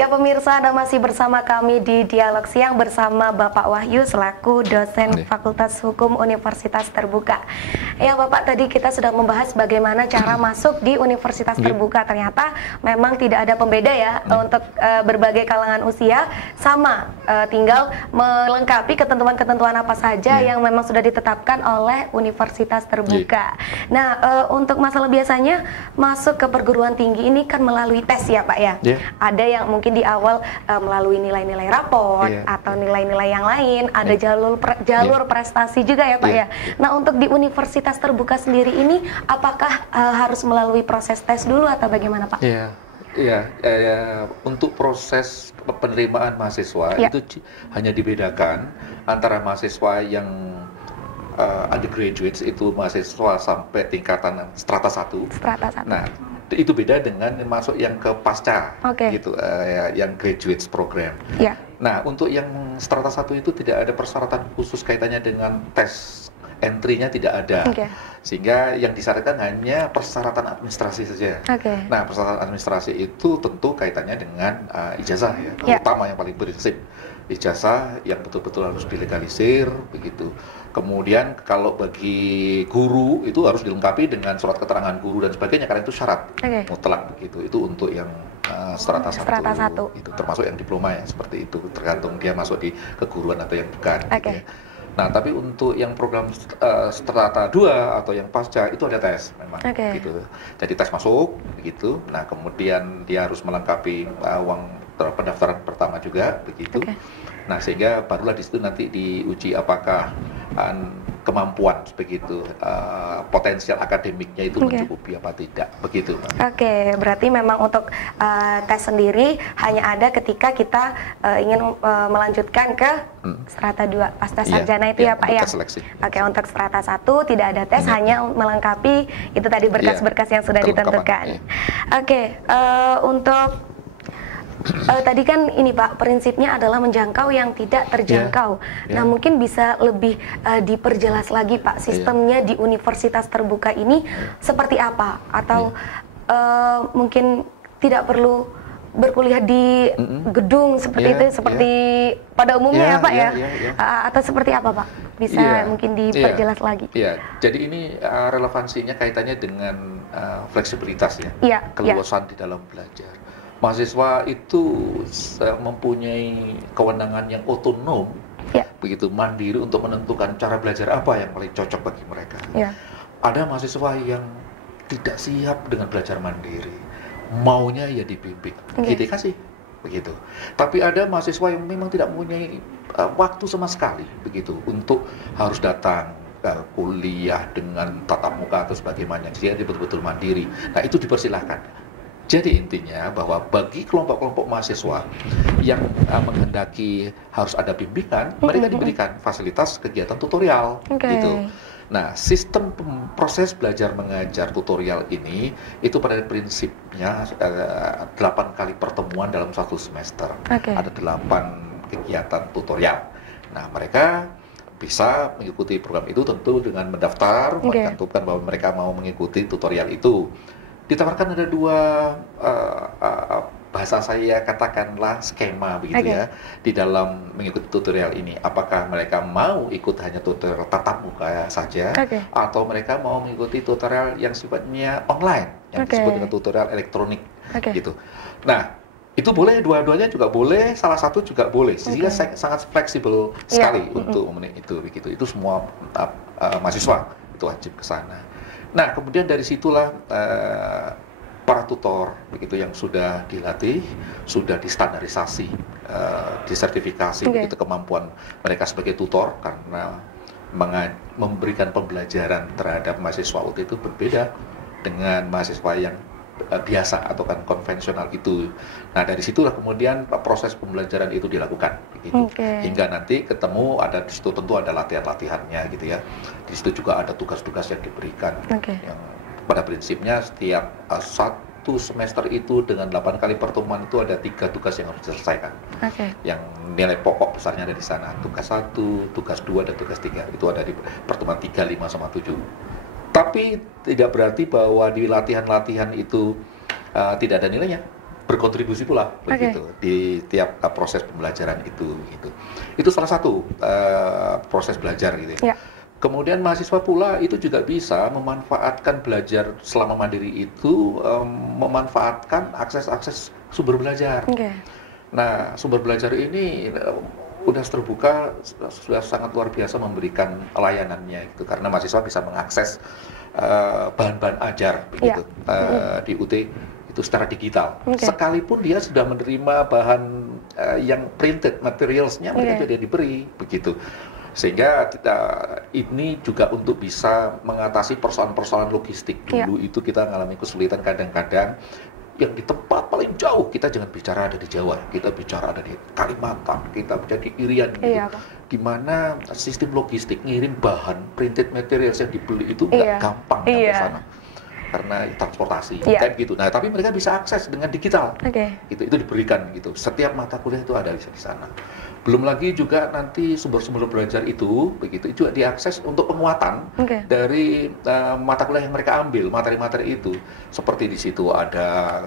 Ya pemirsa, Anda masih bersama kami di Dialog Siang bersama Bapak Wahyu selaku dosen Fakultas Hukum Universitas Terbuka. Ya Bapak, tadi kita sudah membahas bagaimana cara masuk di Universitas Terbuka. Ternyata memang tidak ada pembeda ya untuk berbagai kalangan usia, sama tinggal melengkapi ketentuan-ketentuan apa saja yang memang sudah ditetapkan oleh Universitas Terbuka. Nah, untuk masalah biasanya masuk ke perguruan tinggi ini kan melalui tes ya Pak ya. Ada yang mungkin di awal melalui nilai-nilai raport atau nilai-nilai yang lain, ada jalur prestasi juga ya Pak ya. Nah, untuk di Universitas Terbuka sendiri ini apakah harus melalui proses tes dulu atau bagaimana Pak? Untuk proses penerimaan mahasiswa itu hanya dibedakan antara mahasiswa yang undergraduates, itu mahasiswa sampai tingkatan strata 1. Nah, itu beda dengan masuk yang ke pasca, gitu, yang graduates program. Nah, untuk yang strata 1 itu tidak ada persyaratan khusus kaitannya dengan tes entry-nya, tidak ada. Sehingga yang disyaratkan hanya persyaratan administrasi saja. Nah, persyaratan administrasi itu tentu kaitannya dengan ijazah ya, utama yang paling prinsip. Ijazah yang betul-betul harus dilegalisir, begitu. Kemudian kalau bagi guru itu harus dilengkapi dengan surat keterangan guru dan sebagainya, karena itu syarat mutlak, begitu. Itu untuk yang strata 1. Itu termasuk yang diploma ya, seperti itu, tergantung dia masuk di keguruan atau yang bukan. Gitu ya. Nah, tapi untuk yang program strata 2 atau yang pasca itu ada tes memang, gitu. Jadi tes masuk, begitu. Nah, kemudian dia harus melengkapi uang pendaftaran pertama juga, begitu. Nah, sehingga barulah di situ nanti diuji apakah kemampuan, begitu, potensial akademiknya itu mencukupi apa tidak, begitu. Berarti memang untuk tes sendiri hanya ada ketika kita ingin melanjutkan ke strata 2 pasca sarjana itu ya Pak ya. Untuk strata 1 tidak ada tes, hanya melengkapi itu tadi berkas-berkas yang sudah ditentukan. Untuk tadi kan ini Pak, prinsipnya adalah menjangkau yang tidak terjangkau. Nah, mungkin bisa lebih diperjelas lagi Pak, sistemnya di Universitas Terbuka ini seperti apa? Atau mungkin tidak perlu berkuliah di gedung seperti itu, seperti pada umumnya ya Pak ya? Atau seperti apa Pak? Bisa mungkin diperjelas lagi. Jadi ini relevansinya kaitannya dengan fleksibilitas ya, keluasan di dalam belajar. Mahasiswa itu mempunyai kewenangan yang otonom, begitu, mandiri untuk menentukan cara belajar apa yang paling cocok bagi mereka. Ada mahasiswa yang tidak siap dengan belajar mandiri, maunya ya dibimbing, dikasih, begitu. Tapi ada mahasiswa yang memang tidak mempunyai waktu sama sekali, begitu, untuk harus datang kuliah dengan tatap muka atau sebagainya. Jadi dia betul-betul mandiri. Nah, itu dipersilahkan. Jadi intinya bahwa bagi kelompok-kelompok mahasiswa yang menghendaki harus ada bimbingan, mereka diberikan fasilitas kegiatan tutorial, gitu. Nah, sistem proses belajar mengajar tutorial ini itu pada prinsipnya 8 kali pertemuan dalam 1 semester. Ada 8 kegiatan tutorial. Nah, mereka bisa mengikuti program itu tentu dengan mendaftar, mencantumkan bahwa mereka mau mengikuti tutorial itu. Ditawarkan ada 2 bahasa saya katakanlah skema, begitu ya, di dalam mengikuti tutorial ini. Apakah mereka mau ikut hanya tutorial tatap muka saja, atau mereka mau mengikuti tutorial yang sifatnya online, yang disebut dengan tutorial elektronik, gitu. Nah, itu boleh, dua-duanya juga boleh, salah satu juga boleh, sehingga sangat fleksibel sekali untuk memenuhi itu, begitu. Itu semua mahasiswa itu wajib ke sana. Nah, kemudian dari situlah para tutor, begitu, yang sudah dilatih, sudah distandarisasi, disertifikasi, begitu, kemampuan mereka sebagai tutor, karena memberikan pembelajaran terhadap mahasiswa UT itu berbeda dengan mahasiswa yang biasa atau kan konvensional itu. Nah, dari situlah kemudian proses pembelajaran itu dilakukan, gitu. Hingga nanti ketemu, ada di situ tentu ada latihan-latihannya, gitu ya. Di situ juga ada tugas-tugas yang diberikan, yang pada prinsipnya setiap 1 semester itu dengan 8 kali pertemuan itu ada 3 tugas yang harus diselesaikan. Yang nilai pokok besarnya ada di sana. Tugas 1, tugas 2, dan tugas 3 itu ada di pertemuan 3, 5, sama 7. Tapi tidak berarti bahwa di latihan-latihan itu tidak ada nilainya. berkontribusi pula begitu di tiap proses pembelajaran itu gitu. Itu salah satu proses belajar gitu ya. Kemudian mahasiswa pula itu juga bisa memanfaatkan belajar selama mandiri itu, memanfaatkan akses-akses sumber belajar. Nah, sumber belajar ini udah terbuka, sudah sangat luar biasa memberikan layanannya itu, karena mahasiswa bisa mengakses bahan-bahan ajar begitu di UT itu secara digital. Sekalipun dia sudah menerima bahan yang printed materialsnya, mereka juga diberi begitu. Sehingga ini juga untuk bisa mengatasi persoalan-persoalan logistik. Dulu itu kita mengalami kesulitan kadang-kadang yang di tempat paling jauh, kita jangan bicara ada di Jawa, kita bicara ada di Kalimantan, kita bicara di Irian gitu. Di mana sistem logistik ngirim bahan printed materials yang dibeli itu nggak gampang sampai sana karena transportasi kayak gitu. Nah, tapi mereka bisa akses dengan digital. Itu diberikan gitu. Setiap mata kuliah itu ada di sana. Belum lagi juga nanti sumber-sumber belajar itu begitu juga diakses untuk penguatan dari mata kuliah yang mereka ambil, materi-materi itu. Seperti di situ ada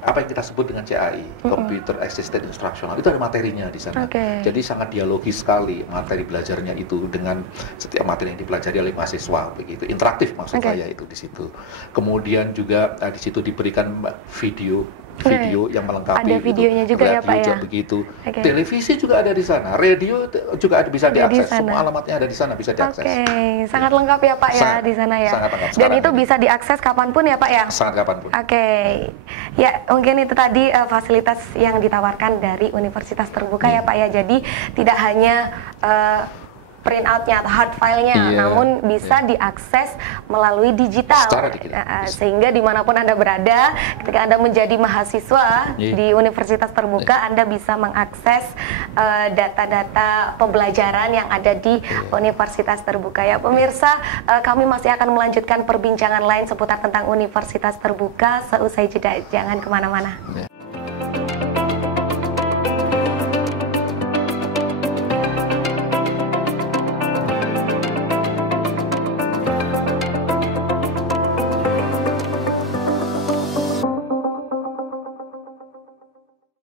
apa yang kita sebut dengan CAI, Computer Assisted Instructional, itu ada materinya di sana. Jadi sangat dialogis sekali materi belajarnya itu dengan setiap materi yang dipelajari oleh mahasiswa begitu. Interaktif maksud saya itu di situ. Kemudian juga di situ diberikan video yang melengkapi. Ada videonya gitu. Juga ya Pak ya. Begitu. Televisi juga ada di sana, radio juga bisa diakses. Semua alamatnya ada di sana, bisa diakses. Sangat lengkap ya Pak ya di sana ya. Sangat lengkap. Dan itu bisa diakses kapanpun ya Pak ya. Sangat kapanpun. Ya mungkin itu tadi fasilitas yang ditawarkan dari Universitas Terbuka ya Pak ya. Jadi tidak hanya print out-nya atau hard file-nya, namun bisa diakses melalui digital. Sehingga dimanapun Anda berada, ketika Anda menjadi mahasiswa di Universitas Terbuka, Anda bisa mengakses data-data pembelajaran yang ada di Universitas Terbuka. Ya pemirsa, kami masih akan melanjutkan perbincangan lain seputar tentang Universitas Terbuka seusai jeda. Jangan kemana-mana.